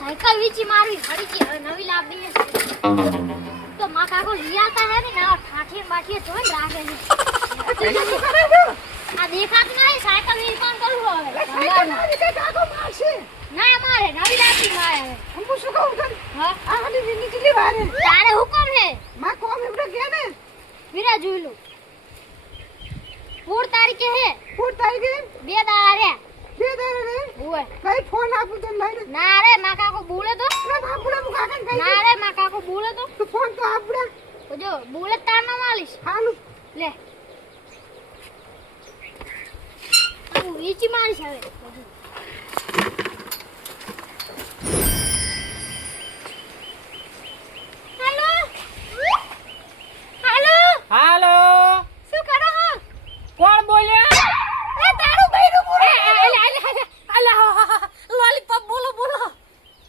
Cycle વીચી મારી હડી કે હવે નવી લાવ દઈએ તો માં કાકો લિયાતા હે ને ના ઠાઠી માઠી જોઈ રાખે છે આ દેખાત નહીં સાયકલ વી કોણ કરું હવે સાયકલ કે કાકો મારશે ના મારે નવી લાવતી મારે હું શું કહું તને હા આ હડી નીકળી બારે તારે હુકમ હે માં કોમ એવડે કે ને વીરા જોઈ લો 4 તારીખે હે 4 તારીખે 2 દાડા રે 2 દાડા રે ઓય કઈ ફોન આપું તને લઈને ના રે માં કાકો બોલે તો ના આપડે મુ કાકા કઈ ના રે માં કાકો બોલે તો તું ફોન તો આપડે જો બોલે તાર ના માલીશ હાલું લે હું વીચી મારીશ હવે હાલો શું કરો હો કોણ બોલ્યા એ તારું બૈરું બોલે લોલીપોપ બોલો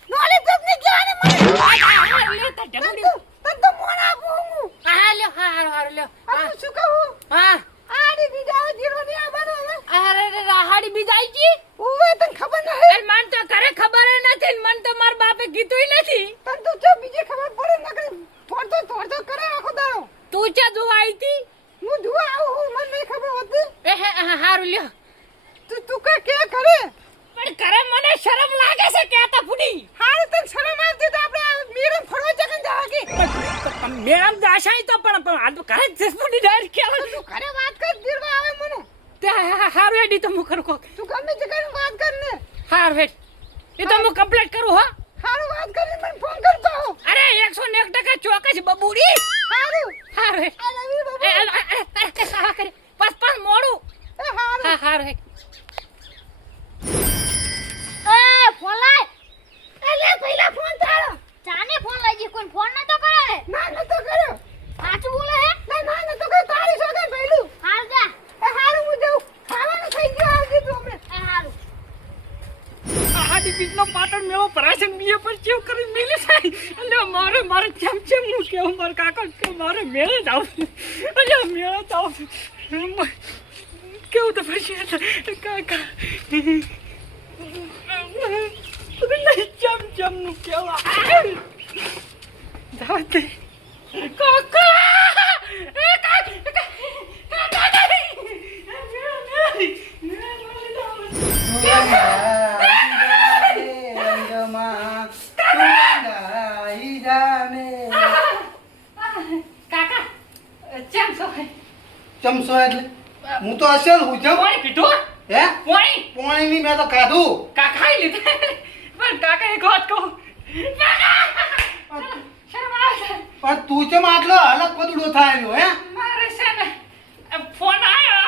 લોલીપોપ ને ક્યાં ને મને લે તા ઢમડી તન તો મોન આપું હું હા લ્યો હારો લ્યો હું શું કહું હા આડી બીજા જીરો ને આવવાનો હવે અરે રે રાહાડી બીજાઈ જી ઓવે તને ખબર ન હે મન તો કરે ખબર નથી મન તો માર બાપે કીધું નથી તન તો જો બીજે ખબર પડે ન કે થોડો કરે આખો દાડો તું ચા જોવા આવી હતી હું જોવા આવું હું મને નહીં ખબર હોતી એ હારું લ્યો તું કે કરે પણ કરે મને શરમ લાગે છે કેતા ફૂડી હારું તને શરમ આવતી તો આપણે મેરમ ફરવા જકન જાવા કે મેડમ દાશાઈ તો પણ આ તો કરે જ ફૂડી ડાયરેક્ટ કેવો તું ઘરે વાત કર દીરવા આવે મને તે હારું હેડી તો હું કરું કો તું ગમે તે કરીને વાત કર ને હારું હેડ એ તો હું કમ્પ્લીટ કરું હો હારું વાત કરીને મને ફોન કરતો હો અરે 101% ચોકસ બબુડી હારું હારું હેડ આ લવી બાબુ એ સાહા કરે પાસ મોડું એ હારું હા હારું હેડ ફોન લાય એ લે પહેલા ફોન તારો જાને ફોન લઈ જી કોઈ ફોન નતો કરે ના નતો કર્યો સાચું બોલે હે ના નતો કર્યો તારી સોગન પહેલું હાલ જા એ હારું હું જાઉં ખાવાનું થઈ ગયું આવજી તું હમણે એ હારું આડી બીજનો પાટણ મેવો પરાશન બીએ પર ચેવ કરી મિલે સાઈ અલે મારે ચમ હું કેવું માર કાકા કે મારે મેળે જાવ અલે મેળે જાવ કેવું તો પછી કાકા ચમ નું કેવા જાતે કાકા એ કાકા ચમસો એટલે હું તો અસલ હું જમ પાણી પીધું હે પાણી ની મેં તો ખાધું કાકા લીધે પણ કાકા એક વાત કહું શરમ આવે છે પણ તું ચમ આટલો અલગ પદડો થાય રહ્યો હે મારે છે ને ફોન આવ્યો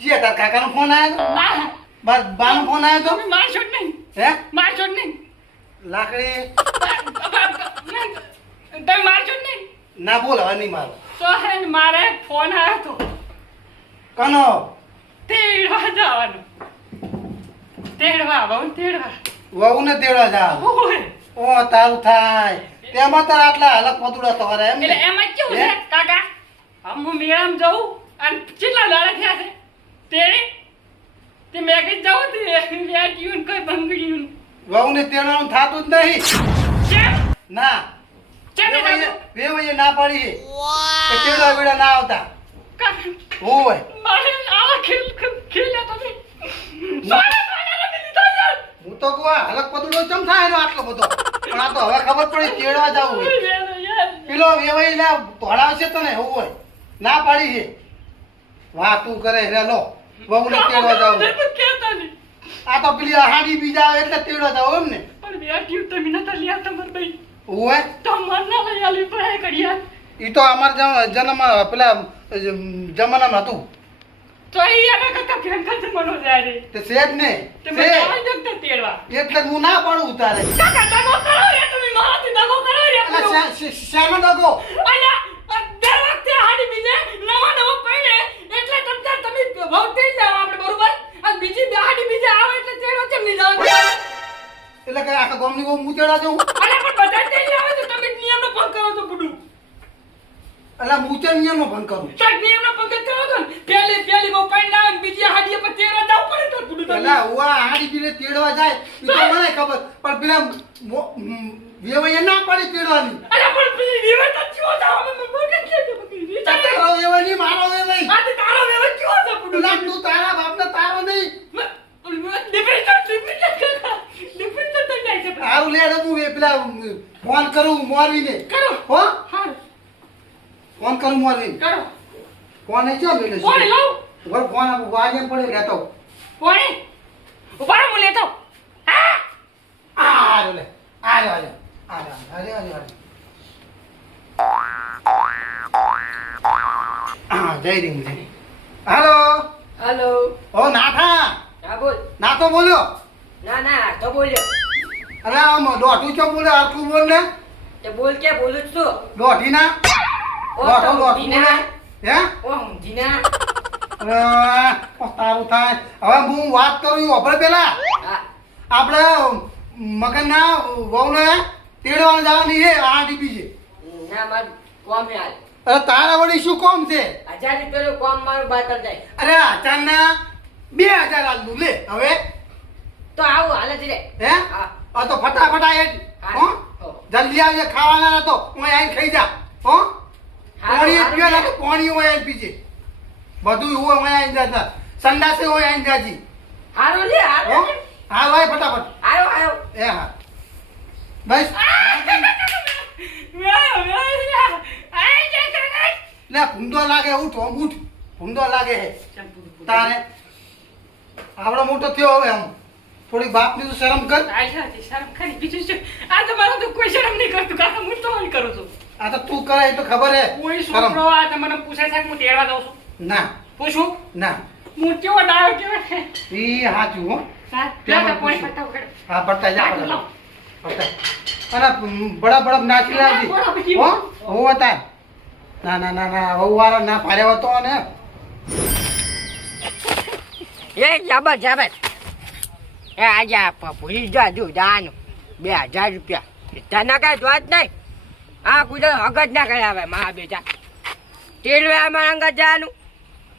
જે તાર કાકાનો ફોન આવ્યો ના બાનો ફોન આવ્યો તો તમે મારશો જ નહીં હે મારશો જ નહીં લાકડી તમે મારશો જ નહીં ના બોલ હવે નહીં મારો તો હે ને મારે ફોન આવ્યો તો કનો તેડવા જવાનું તેડવા વહુ ને તેડવા જાવ ઓય ઓ તારું થાય તેમાં તાર આટલા અલગ પદડો તો કરે એમ એટલે એમ જ કેવું છે કાકા હું મેળામાં જાઉં અને કેટલા દાડા થયા છે તેડે તે મેં કઈ જાઉં તે વેટ્યું કોઈ બંગડ્યું વહુ ને તેડવાનું થાતું જ નહીં કેમ ના વેવાઈએ ના પડી કે તેડવા વેડા ના આવતા ઓય મારે આવા ખેલ્યા તમે હું તો કહું આ અલગ પદડો ચમ થાય એનો આટલો બધો પણ આ તો હવે ખબર પડી તેડવા જાવું હોય પેલો વેવાઈ લે ભણાવશે તને એવું હોય ના પાડી છે વાહ તું કરે રે લો વહુ ને તેડવા જાવું આ તો પેલી હાડી બીજા આવે એટલે તેડવા જાવ એમ ને પણ વેટ્યું તમે નતા લ્યા તમાર ભાઈ ઓય તો મન ના લઈ આલી પર કડિયા ઈ તો અમાર જન્મ પેલા જમાનામાં હતું તો ઈ અમે કકા ભયંકર મનો જાય રે તે સેજ ને તે મને આવા જગતા તેડવા એટલે હું ના પાડું ઉતારે કાકા દગો કરો રે તમે મારાથી દગો કરો રે શ્યાનો દગો અલ્યા દર વખતે હાડી બીજે નવા પડે એટલે તમે વહુતી જાવ આપણે બરોબર અને બીજી હાડી બીજે આવે એટલે તેડો કેમ નહીં જાવ એટલે કે આખા ગામની બહુ મુચેડા જવું અરે પણ બધા તેડી આવે તો તમે નિયમનો ભંગ કરો તો બુડું એટલે મુચે નિયમનો ભંગ કરું સાહેબ નિયમનો ભંગ કરો તો પેલી બહુ પૈણા બીજી હાડી પર તેડો જાવ પડે તો બુડું પીલે તેડવા જાય એ તો મને ખબર પણ પેલા વેવાઈએ ના પાડી તેડવાની અરે પણ પેલી વેવાઈ તો ચિયો જાવ અમે મગે કે બકરી તારો વેવાઈ નહીં મારો વેવાઈ આ તે તારો વેવાઈ ચિયો જા પુડુ પેલા તું તારા બાપને તારો નહીં ડિફરન્ટ તો જાય છે આવું લે હું એ પેલા ફોન કરું મોરવીને કરો હો હા ફોન કરું મોરવીને કરો ફોન એ ચો મેલે કોણ લાવ વર ફોન વાજે પડે રહેતો કોણ ઉપાડ મુ લેતો હા આ લે આ લે જય રીમ જય હાલો હેલો ઓ નાથા હા બોલ ના તો બોલ્યો ના તો બોલ્યો અરે આમ દોઢું ચો બોલે આટલું બોલ ને તે બોલ કે બોલું જ છું દોઢી ના ઓ દોઢું તો દોઢું ઊંધીના. બોલે હે ઓ ઊંધીના. તારું થાય હવે હું વાત કરું ઓપરે પેલા હા આપણે મગનના વહુને તેડવા જવાની છે આ ડીપી છે ના માર કોમ યાર અરે તારા વળી શું કોમ છે 1000 રૂપિયાનું કોમ મારું બાતર જાય અરે અચાનક 2000 આલું લે હવે તો આવું હાલ જ રે હે હા આ તો ફટાફટ આય હો હો. જલ્દી આવજે ખાવાના નતો હું આઈને ખાઈ જા હો પાણી હારું, પીવા હારું. તો પાણી હોય આઈને પીજે બધું હોય હોય આઈને જાતા સંડાસે હોય આઈને જાજી હારું લે હો હારું લે. હા ભાઈ ફટાફટ આયો એ હા બસ લે ભૂંડો લાગે ઉઠ ઉઠ ભૂંડો લાગે હે તારે આવડો મોટો થયો હવે આમ થોડી બાપની તો શરમ કર આ તમારો તો કોઈ શરમ નહીં કરતું કાકા હું તો નહીં કરું છું આ તો તું કરે એ તો ખબર હે કોઈ શરમ છોકરો આ તમને પૂછે છે કે હું તેડવા દઉં છું ના પૂછું ના હું કેવો ડાયો કેવો ઈ હાચું હો ત્યાં કોઈ પતા વગર હા પડતા જા લાવ. પડતા અને બડા બડા નાખી લાવજી બડા પછી. હો હો હતા ના ના ના ના વહુ વાળા ના પાડ્યા હતો ને એ જાબર એ આજે ભૂલી જાજુ દાનું 2000 રૂપિયા તને કઈ જોત નહીં આ કુદર હગત ના કરે આવે મા બેટા તેલવે અમારા અંગત જવાનું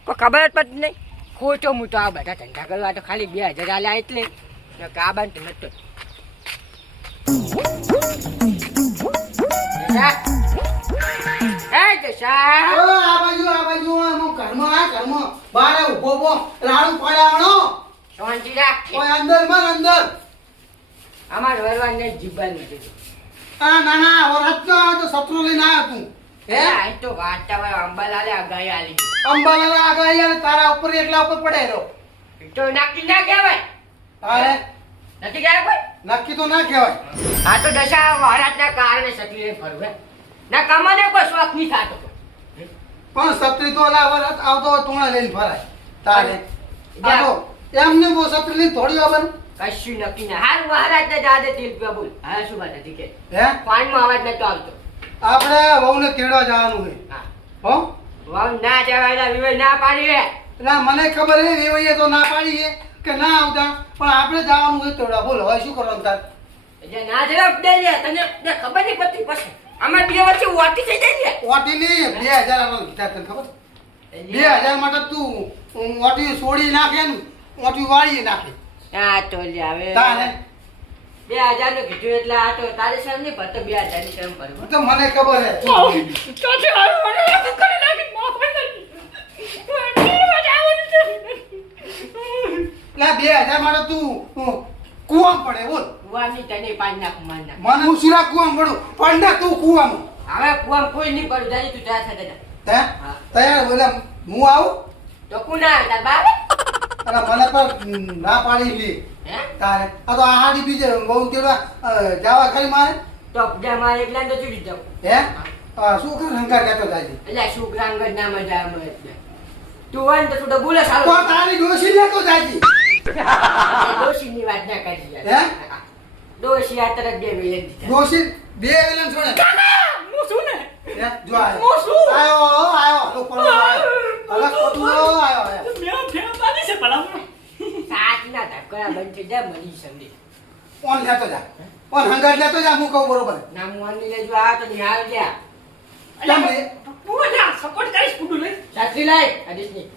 કોઈ ખબર જ પડતી નહીં ખોટો હું તો આ બધા ધંધા કરવા તો ખાલી 2000 આલ્યા એટલે કાબાન તો નતો દશા ઓ આ બાજુ હું ઘરમાં બારે ઉભો રાડું પાડ્યાનો શાંતિ રાખ ઓય અંદર માર અંદર અમાર વરવાને જીબન નથી આ નાના વરત તો સત્રો લઈને આવ્યો તું હે આ તો વાર્તા અંબાલાલે અગાઈ આલી અંબાલાલ આગળ યાર તારા ઉપર એટલા ઉપર પડે રહ્યો તો નક્કી ના કહેવાય તારે નથી કહેવાય કોઈ નક્કી તો ના કહેવાય આ તો દશા વરાતના કારણે સતી લઈને ફરવે ના કમાને કોઈ શોખ નહીં થતો પણ સત્રી તો ઓલા વરત આવતો તોણા લઈને ફરાય તારે આ તો એમને બહુ સત્રી લઈને થોડી આવન કશું નક્કી ના હાર મહારાજને દાદે તેલ પીવા બોલ હા શું વાત હતી કે હે પાણીમાં અવાજ નતો આવતો આપણે વહુને તેડવા જવાનું છે હા હો વાવ ના જવાય વિવેક ના પાડી રે એટલે મને ખબર છે વેવાઈએ તો ના પાડી છે કે ના આવતા પણ આપણે જવાનું છે તેડવા બોલો હવે શું કરવાનું તાર એટલે ના જવાબ દે લે તને ખબર નહીં પડતી પછી અમાર બે વચ્ચે વાટી થઈ જાય ઓટીની 2000 આલો કીધા તને ખબર 2000 માટે તું ઓટી છોડી નાખે ને ઓટી વાળી નાખે હા તો લે હવે તારે 2000 નું કીધું એટલે આ તો તારે શરમ નહીં પડતો 2000 ની શરમ પડે તો મને ખબર છે ચોથી હારું મને એવું કરી નાખી માફ કરી એટલે 2000 માટે તું કુવામ પડે બોલ કુવાની તને પાણી નાખું માન નાખ મને હું સુરા કુવામ પડું પણ ના તું કુવામાં હવે કુવામ કોઈ નહીં પડું જાય તું ત્યાં સાથે જા હે હા. તૈયાર બોલે હું આવું તો કુના આવે તાર બાપ અને મને પણ ના પાડી લે હે તારે આ તો આ હાડી બીજે બહુ તેડવા જવા ખાલી મારે તો બધા મારે એકલા તો ચૂડી જાવ હે શું કર હંકાર કહેતો જાય છે એટલે શુક્રાંગત ના મજા આવે એટલે તું હોય ને તો તું તો બોલે તો સારું તારી ડોસી લેતો જાય છે ડોશી ની વાત ના કરી હે? યાર ડોશી આ તરફ બે વેલે દીધા ડોસી બે વેલન છોડે હું શું ને હે? જો આયો હું શું? આયો લોકો આયો અલગ પટુલો આયો મેં ફેર પાડી છે ભલા સાત ના ધક્કા બંધ થઈ જાય મળી સમજી ઓન લેતો જા ઓન હંગાર લેતો જા હું કહું બરોબર ના મોહનની લેજો આ તો નિહાળ ગયા તમે હું ના સપોર્ટ કરીશ પુડું લઈ સાચી લાય આદેશની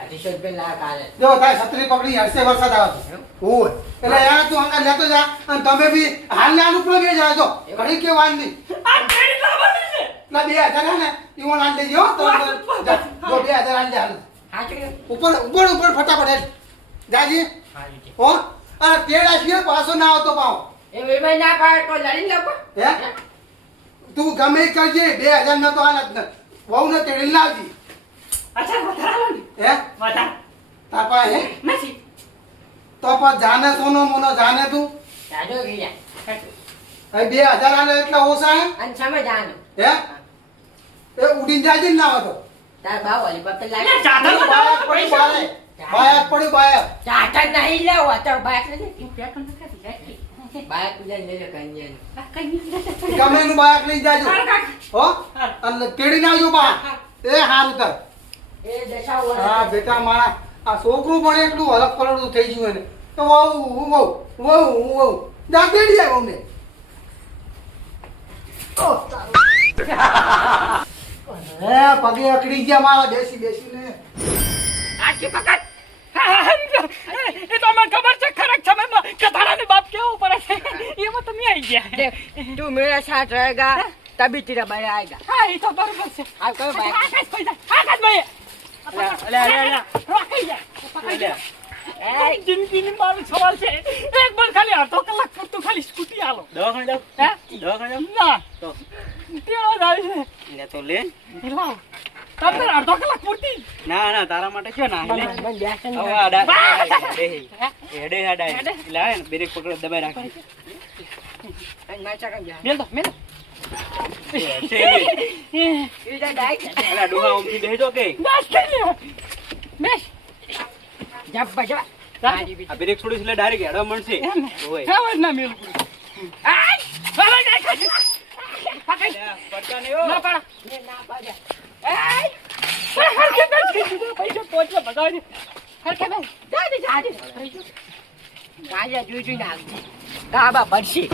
આ ટી-શર્ટ પહેરી લા કાલે. જો તારે છત્રી પકડી હરસે વરસાદ આવે છે ઓય એટલે યાર તું હંગા લેતો જા અને તમે બી હાલ ને આનું પ્રોગ્રેસ જાજો ઘડી કે વાર નહીં આ કેડી લાવવાની છે ના 2000 હે ને ઈવો લાલ દેજો તો જા જો 2000 આલ દે હાલ હા છે ઉપર ઉપર ઉપર ફટાફટ હેડ જાજી હા છે હો આ તેડા છે પાછો ના આવતો પાવ એ વેવાઈ ના પાડે તો લડી લે પણ હે તું ગમે ઈ કરજે 2000 ન તો હાલ જ ન વહુ ને તેડી લાવજી અચ્છા વધારાલો ને હે વધાર તાપા હે નથી તો પણ જાને સોનો મોનો જાને તું જાજો ગયા હવે 2000 આલે એટલે ઓછા હે અને સમય જાનો હે એ ઉડીને જાજે ને ના હતો તાર બાવ વાલી પપ્પા એટલે લાગે ચાદર બાયક પડી બારે બાયક પડી બાયક ચાટા નહીં લેવો તો બાઈક ને તું પેટ્રોલ નથી જાય બાઈક પૂજા લે લે કન્યા કઈ નહીં ગમે એનું બાયક લઈ જાજો હાર કાક હો અને તેડી ના આવજો બા એ હારું કર એ દશા હા બેટા મારા આ છોકરું પણ એટલું હલક પલડું થઈ ગયું એને તો વહુ જા તેડી જાય અમને હે પગે અકડી ગયા મારા બેસી બેસીને આજી પકડ એ તો મને ખબર છે ખરેખ સમયમાં કથારાને બાપ કેવો પડે છે એમાં તમે આવી ગયા देख तू मेरे साथ रहेगा तभी तेरा भाई आएगा હા એ તો બરોબર છે आप कहो भाई આકાશ ભાઈ આકાશભાઈ રોકાઈ જા પકડી જા જિંદગીની મારો સવાલ છે એક વાર ખાલી અડધો કલાક પૂરતું ખાલી સ્કૂટી આલો દવાખાને જાવ હે દવાખાને જાવ ના તો તેડો જ આવી છે લે તો લે એ લાવ તમને અડધો કલાક પૂરતી ના ના તારા માટે ક્યાં ના લે मन बैठन હવે આ હેડે હેડે લાય ને બ્રેક પકડ દબાઈ રાખી नाचा कर जा મેલ દો મેલ છે इधर डाई અલા ડોહા ઓમથી બેહજો કે બસ કરી લે બેસ जब बजा આ બ્રેક છોડીશ એટલે ડાયરેક્ટ હેડવા મળશે એમ ને ઓય ખાવા જ ના મેલ આય બાબા જાય ખાજી પકડ પડતા નહીં હો ના પાડા ये ना बजा આય હરકે બેસ કે સીધો પૈસો પહોંચે બગાડી હરકે બેસ જા દે गाजा जुजू ना गाबा बरसी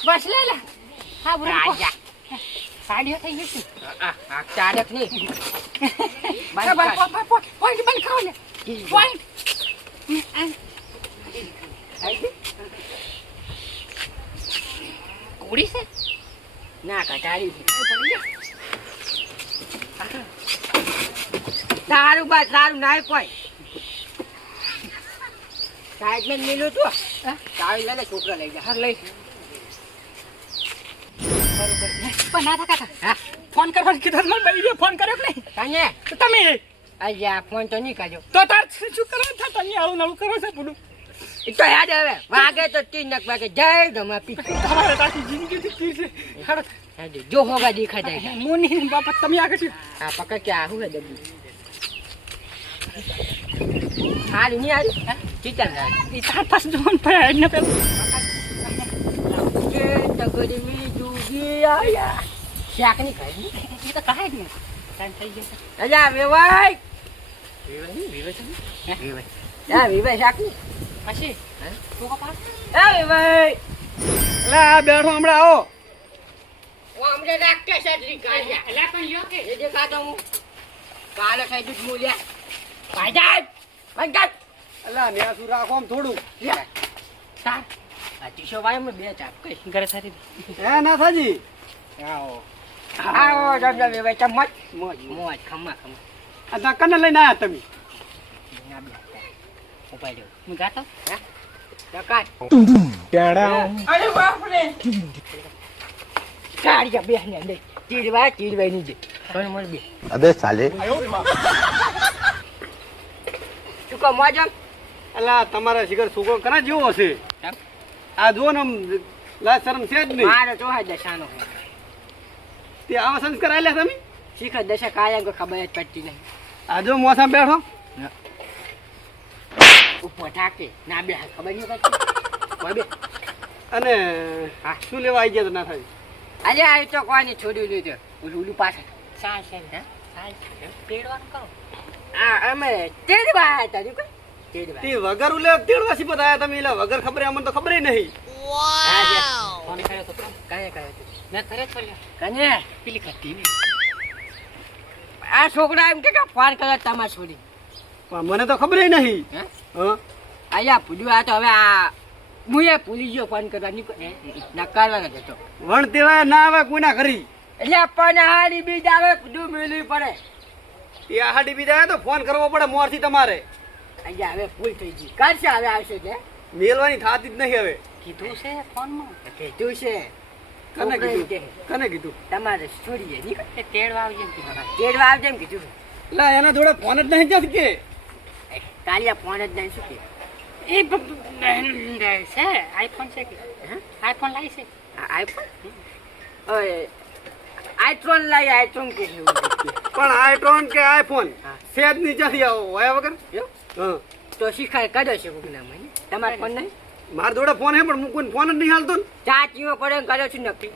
બસ લે લે હા બરાબર राजा સાડીઓ થઈ ગઈ છે चारक नहीं પોઈન્ટ બંધ ખાવ લે પોઈન્ટ કુડી છે ना कटारी તારું બસ તારું નાય કોઈ સાઈડ માં મિલું તું તારી લઈને છોકરા લઈ જા હા લઈ બરોબર પણ ના થકા હા ફોન કરવાનું કીધું મને ભાઈ ફોન કર્યો કે નહીં કાને તો તમે અલ્યા ફોન તો નહીં કરજો તો તાર શું કરો થા તમે આવું નવું કરો છો બધું એ તો યાદ હવે વાગે તો 3 વાગે જય ગમાપી તમારે તારી જિંદગી થી છે ખડક जो होगा देखा जाएगा મોની બાપા તમે આગળ છો हाँ पकड़ के आहू है दबी हाल नहीं आ रही चिकन है એ તાર પાસ જોન ભાઈ ને પેલું ये तगड़ी में डूबी आया शाक नहीं खाई એ તો કાય જ ને ટાઈમ થઈ ગયો अजा वेवाई या वेवाई शाक नहीं પછી તો કપા ए वेवाई અલા આ બેઠો હમણાં આવો वो हमने रखते सजरी कालिया એલા પણ યો કે ये दिखाता हूँ काला साइड मूल्य भाई जाए બંધ અલા ને શું રાખો આમ થોડું તાર આ ટીશો વાય મે બે ચાપ કઈ ઘરે સારી હે ના થાજી આવો આવો જબ જબ વે ચમચ મોજ મોજ ખમ્મા ખમ્મા આ તા કને લઈને આયા તમે ના બે ઉપાય દે હું જાતો હે દકાત અરે બાપ રે કાઢ્યા બે ને દે તીરવાય ની દે કોણ મોર બે अबे साले ચુકો મોજમ અલા તમારા શિખર છોકરો કના જેવો હશે કેમ? આ જો ને આમ લાજ શરમ છે જ નહીં મારો તો હે દશાનો હે તે આવા સંસ્કાર આલ્યા તમે શીખર દશા કાયા કો ખબર જ પડતી નહીં આ જો મોસમ બેઠો ઉપર ઠાકે ના બે ખબર નહીં પડતી બોલ બે અને હા. શું લેવા આવી ગયા તો ના થાય અરે આ તો કોઈને છોડ્યું લીધું ઓલું પાછળ સા છે હે પેડવાનું કરો આ અમે તેડવા હતા તું કોઈ તેડવા તે વગર ઉલે તેડવાસી બતાયા તમે એટલે વગર ખબર અમને તો ખબર નહીં આ જે ફોન કર્યો તો કાંઈ કર્યો તું? મેં કર્યો તો લ્યા. કને? પેલી કરતી ને આ છોકરા એમ કે ફોન કર્યો તમારે છોડી. પણ મને તો ખબર નહીં. હે? હા અહીંયા પૂછ્યું આ તો હવે આ હું એ ભૂલી ગયો ફોન કરવાની નકારવા નથી જતો. વણ તેવા ના આવે કોઈના ઘરી. એટલે પણ આ બીજ આવે બધું મેળવી પડે. એ આહાડી બીજા તો ફોન કરવો પડે મોરથી તમારે. અહીંયા હવે ભૂલ થઈ ગઈ. કરશે હવે આવશે છે. મેલવાની થાતી જ નહીં હવે. કીધું છે ફોનમાં કીધું છે. કને છોકરાએ કીધું કહે, કને કીધું? તમારે છોડીએ નીકળ. એ તેડવા આવજે એમ કીધું. તેડવા આવજે એમ કીધું. એટલે એના જોડે ફોન જ નહીં જત કે. કાલિયા ફોન જ નહીં શું કે? એ છે આઈફોન છે કે હે? આઈફોન લાવી છે આઈફોન? ઓય આઈફોન લાવી આઈફોન કે એવું કે. પણ આઈફોન કે આઈફોન હા. સેજ નીચેથી આવો હોય વગર. એવું? હા તો શીખાય કર્યો છે કોક ના મને. તમારે ફોન નહીં? મારા જોડે ફોન હે પણ હું કોઈ ફોન જ નહીં હાલતો ને. ચાચીઓ પડે કર્યો છું નક્કી.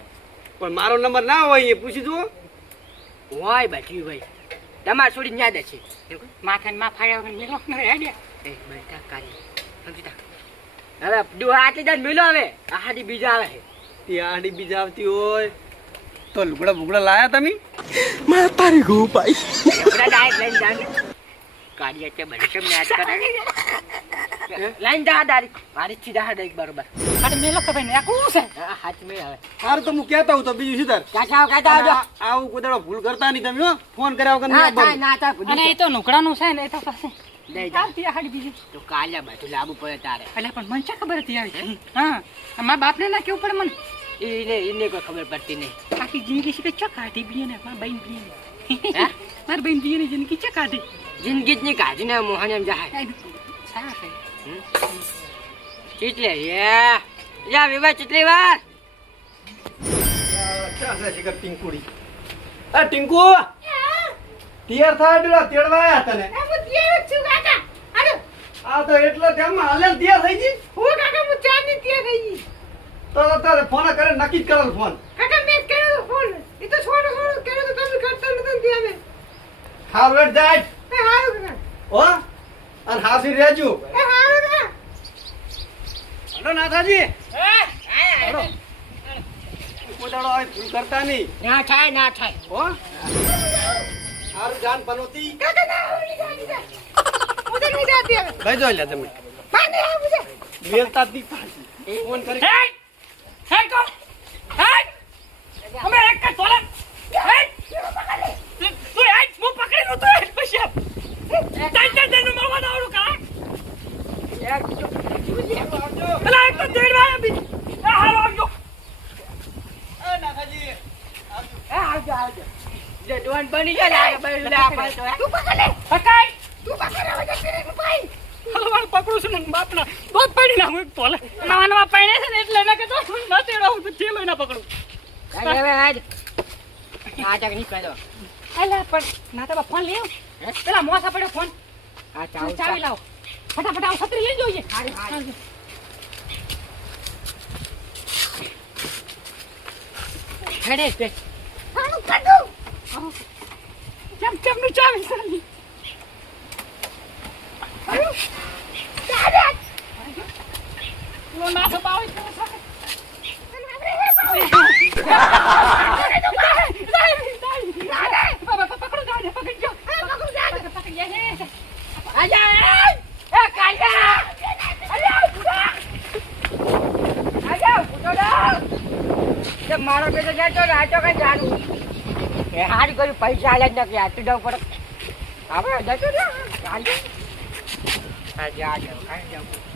પણ મારો નંબર ના હોય એ પૂછી જુઓ. હોય બાકી ભાઈ તમારે છોડી યાદ છે. માથે માં ફાડ્યા વગર મેલો ન હેડ્યા. એ બેટા કાલી સમજી તા. હવે દુહા આટલી જ મિલો હવે આહાડી બીજા આવે છે. એ આડી બીજા આવતી હોય તો લુગડા બુગડા લાયા તમે? બધા ડાયરેક્ટ લઈને જાને. કાઢી એટલે બધી કેમ યાદ કરે. લાઈન જા દારી મારી સીધા હાડ એક બરોબર. અરે મેલો કે ભાઈ ને કોણ છે હા હાથ મેં આવે. સારું તો હું કહેતા હું તો બીજું શું તાર. કાકા કાકા આવજો. આવું કોઈ દાડો ભૂલ કરતા નહીં તમે હો. ફોન કર્યા વગર ના નહીં થાય આવવાનું. ના થાય. અને એ તો નુકડાનું છે ને એ તો પાસે લઈ જા. આવતી હાડી બીજું તો કાલિયા બધું લાવવું પડે તારે. એટલે પણ મને ચા ખબર હતી આવી હા મારા બાપને ના કેવું પડે મને એને કોઈ ખબર પડતી નહીં. આખી જિંદગી શીખે ચા કાઢી બીએ ને મારા બહેન બીએ ને હે? મારી બહેન બીએ ને જિંદગી ચા કાઢી જિંદગી જ ની કાઢી ને મોહન એમ જાય. સારા છે ચીટલે યા વિવાહ ચીટલી વાર. ક્યાં છે શિખર ટીંકુડી? એ ટીંકુ તૈયાર થાય પેલા તેડવા આયા તને. આ તો એટલા ટાઈમમાં હાલે તૈયાર થઈ ગઈ. તો તારે ફોન કરે નક્કી જ કરેલ ફોન. હાર વેટ જાય હો અને હાસી રહેજો. Hello Nathaji hello. કોઈ દાડો આ ભૂલ કરતા નહીં ના થાય ના થાય. હો. હારું જાન પનોતી લઈ જાઓ લે તમે. મેલતા જ નહીં પાછી. ફોન કરી હે હે કો હે અમે એક ka tola હે તું આજ મો પકડી નો તો પછી તઈ નો મારવા દાવડું કા અલા એક તો દેડવા બી આ હારો આવજો એ નાથાજી આવજો આવજો. જે ડોન બની જાય લાગે ભાઈ લે આપણે તો. તું પકડ હલવાણ પકડું છું ને બાપના દોત પડી ના હું તોલે નવા નવા પાણી છે ને એટલે ના કે તો નથી રહું તો થેલો ના પકડું હવે આજ આ તક ની કરો. અલા પણ ના તો ફોન લેવ પેલા મોસા પડ્યો ફોન આ ચાવી લાવ ફટાફટ આવ છત્રી લઈ જોઈએ હારી હારી. હેડે તે ચમ ચમ નું ચાવી સાલી લો ના સબાવે મારો બેટો જાય તો રાતો કઈ જાણું એ હારી કર્યું પૈસા આલે જ નથી આટલું જવું પડે આપણે જતો ને આજે જા જાવ કાંઈ જવું